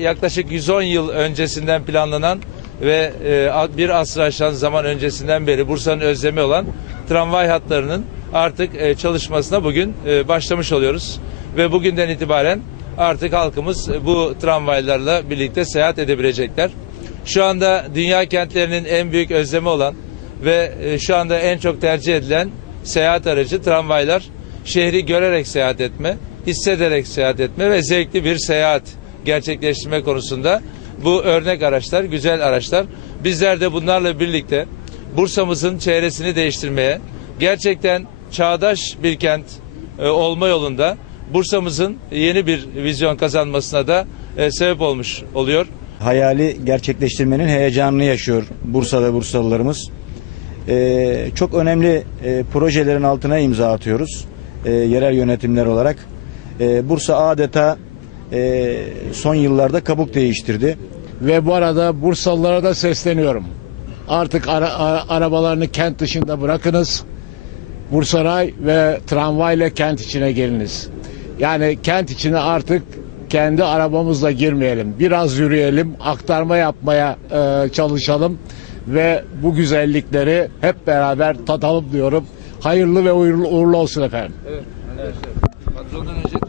Yaklaşık 110 yıl öncesinden planlanan ve bir asrı aşan zaman öncesinden beri Bursa'nın özlemi olan tramvay hatlarının artık çalışmasına bugün başlamış oluyoruz. Ve bugünden itibaren artık halkımız bu tramvaylarla birlikte seyahat edebilecekler. Şu anda dünya kentlerinin en büyük özlemi olan ve şu anda en çok tercih edilen seyahat aracı tramvaylar. Şehri görerek seyahat etme, hissederek seyahat etme ve zevkli bir seyahat gerçekleştirme konusunda bu örnek araçlar, güzel araçlar. Bizler de bunlarla birlikte Bursa'mızın çevresini değiştirmeye, gerçekten çağdaş bir kent olma yolunda Bursa'mızın yeni bir vizyon kazanmasına da sebep olmuş oluyor. Hayali gerçekleştirmenin heyecanını yaşıyor Bursa ve Bursalılarımız. Çok önemli projelerin altına imza atıyoruz yerel yönetimler olarak. Bursa adeta son yıllarda kabuk değiştirdi. Ve bu arada Bursalılara da sesleniyorum. Artık arabalarını kent dışında bırakınız. Bursaray ve tramvayla kent içine geliniz. Yani kent içine artık kendi arabamızla girmeyelim. Biraz yürüyelim, aktarma yapmaya çalışalım ve bu güzellikleri hep beraber tadalım diyorum. Hayırlı ve uğurlu olsun efendim. Evet, arkadaşlar. Patrondan önce